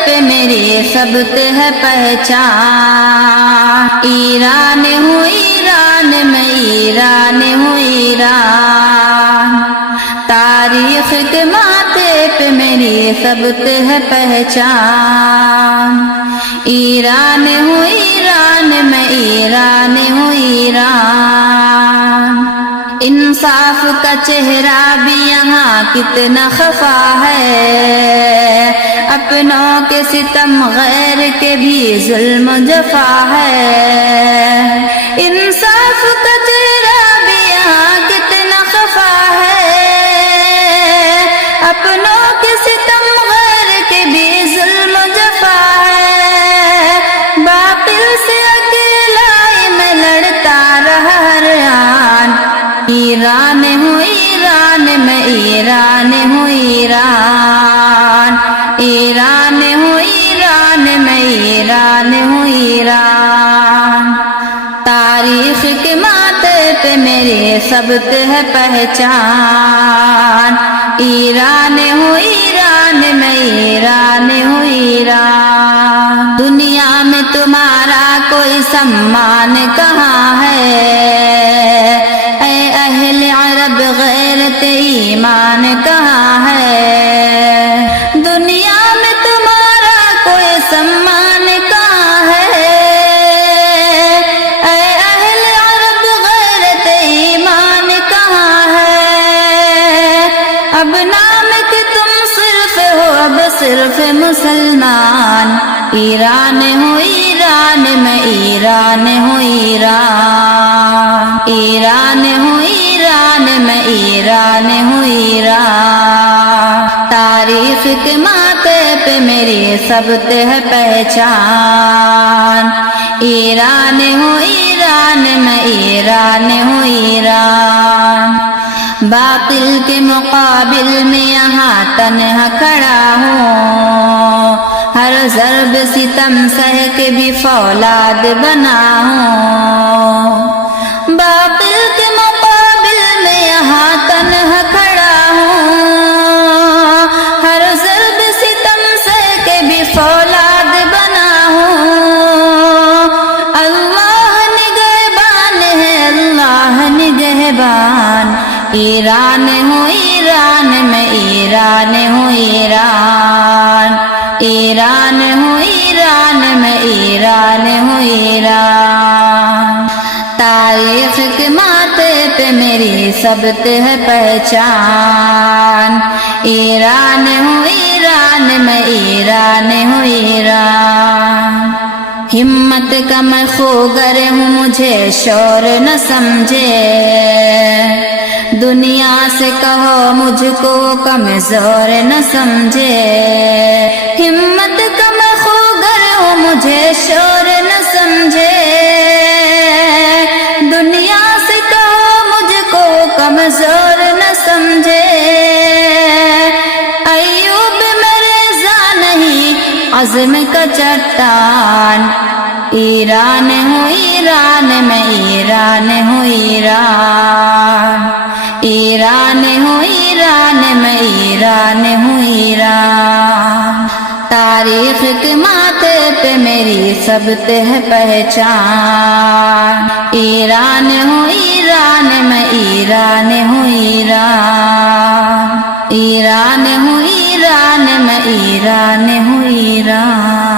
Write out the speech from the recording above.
पे मेरी सबत है पहचान। ईरान हूँ ईरान में, ईरान हूँ ईरान। तारीख के माथे पे मेरी सबत है पहचान। ईरान हूँ ईरान में, ईरान हूँ ईरान। इंसाफ का चेहरा भी यहाँ कितना खफा है, अपनों के सितम गैर के भी जुल्म जफा है। इंसाफ का चेहरा भी यहाँ कितना खफा है, अपनों के सितम गैर के भी जुल्म जफा है। बातिल से अकेला मैं लड़ता रहा हर आन। ईरान हूँ ईरान में, ईरान हूँ ईरान। ईरान हूँ ईरान में, ईरान हूँ ईरान। तारीख के माथे पे मेरी सबत है पहचान। ईरान हूँ ईरान में, ईरान हूँ ईरान। दुनिया में तुम्हारा कोई सम्मान कहाँ है, ऐ अहले अरब गैरत ईमान कहाँ है। दुनिया में तुम्हारा कोई सम्मान कहाँ है, ऐ अहले अरब गैरत ईमान कहाँ है। अब नाम कि तुम सिर्फ हो अब सिर्फ मुसलमान। ईरान हूँ ईरान में, ईरान हूँ ईरान। ईरान हूँ ईरान में, ईरान हूँ ईरान। तारीख के माथे पे मेरी सबत है पहचान। ईरान हूँ ईरान में, ईरान हूँ ईरान। बातिल के मुकाबिल में यहाँ तन्हा खड़ा हूँ, हर ज़र्ब सितम सह के भी फौलाद बना हूँ। बातिल के मुकाबिल में यहाँ तन्हा खड़ा हूँ, हर ज़र्ब सितम सह के भी फौलाद बना हूँ। अल्लाह निगहबान है, अल्लाह निगहबान। ईरान हूँ ईरान में, ईरान हूँ ईरान। ईरान हूँ ईरान में, ईरान हूँ ईरान। तारीख के माथे पे मेरी सबत है पहचान। ईरान हूँ ईरान में, ईरान हूँ ईरान। हिम्मत का मैं खोगर हूँ, मुझे शौर न समझे। दुनिया से कहो मुझको कमजोर न समझे। हिम्मत का मैं खोगर हूँ, मुझे शौर न समझे। दुनिया से कहो मुझको कमजोर न समझे। अय्यूब मेरे ज़ा नहीं, अज़्म का चट्टान। ईरान हूँ ईरान में, ईरान हूँ ईरान। ईरान हूँ ईरान में, ईरान हूँ ईरान। तारीख के माथे पे मेरी सबत है पहचान। ईरान हूँ ईरान में, ईरान हूँ ईरान। ईरान हूँ ईरान में, ईरान हूँ ईरान।